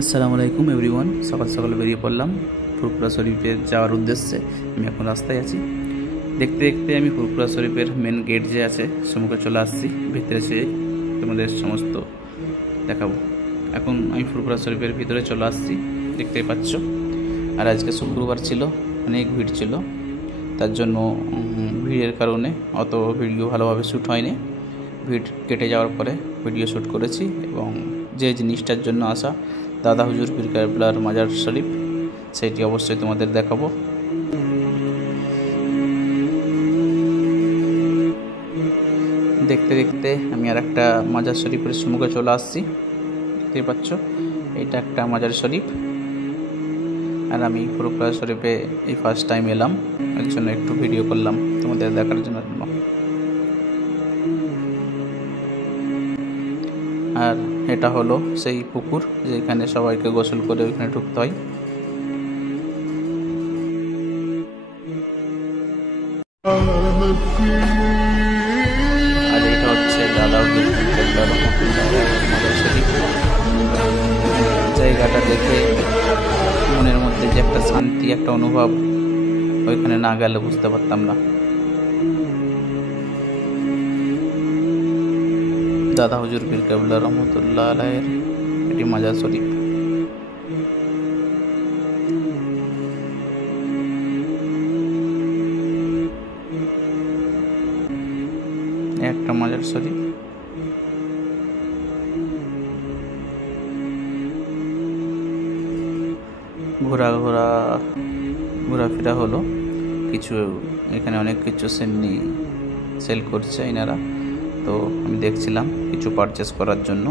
আসসালামু আলাইকুম এভরিওয়ান। সকাল সকাল বেরিয়ে পড়লাম ফুরফুরা শরীফে যাওয়ার উদ্দেশ্যে। আমি এখন রাস্তায় আছি। দেখতে দেখতে আমি ফুরফুরা শরীফের মেন গেট যে আছে সম্মুখে চলে আসছি। ভিতরে এসে তোমাদের সমস্ত দেখাবো। এখন আমি ফুরফুরা শরীফের ভিতরে চলে আসছি, দেখতেই পাচ্ছ। আর আজকে শুক্রবার ছিল, অনেক ভিড় ছিল, তার জন্য ভিড়ের কারণে অত ভিডিও ভালোভাবে শ্যুট হয়নি। ভিড় কেটে যাওয়ার পরে ভিডিও শ্যুট করেছি এবং যে জিনিসটার জন্য আসা দাদা হুজুর পীর কেবলার মাজার শরীফ, সেটি অবশ্যই তোমাদের দেখাবো। দেখতে দেখতে আমি আর একটা মাজার শরীফের সম্মুখে চলে আসছি, দেখতে পাচ্ছ। এটা একটা মাজার শরীফ, আর আমি ফুরফুরা শরীফে এই ফার্স্ট টাইম এলাম, এর জন্য একটু ভিডিও করলাম তোমাদের দেখার জন্য। আর এটা হলো সেই পুকুর যেখানে সবাইকে গোসল করে ওইখানে ঢুকতে হয়। আর এটা হচ্ছে দাদা হুজুর পীর কেবলার মাজার শরীফ। জায়গাটা দেখে মনের মধ্যে যে একটা শান্তি, একটা অনুভব, ওইখানে না গেলে বুঝতে পারতাম না। দাদা হুজুর পীর কেবলা রহমতুল্লাহ আলাইহির এটি মাজার শরীফ। একটা মাজার শরীফ। ঘোরাফেরা হলো কিছু, এখানে অনেক কিছু সেল করছে এনারা, তো আমি দেখছিলাম কিছু পারচেস করার জন্য।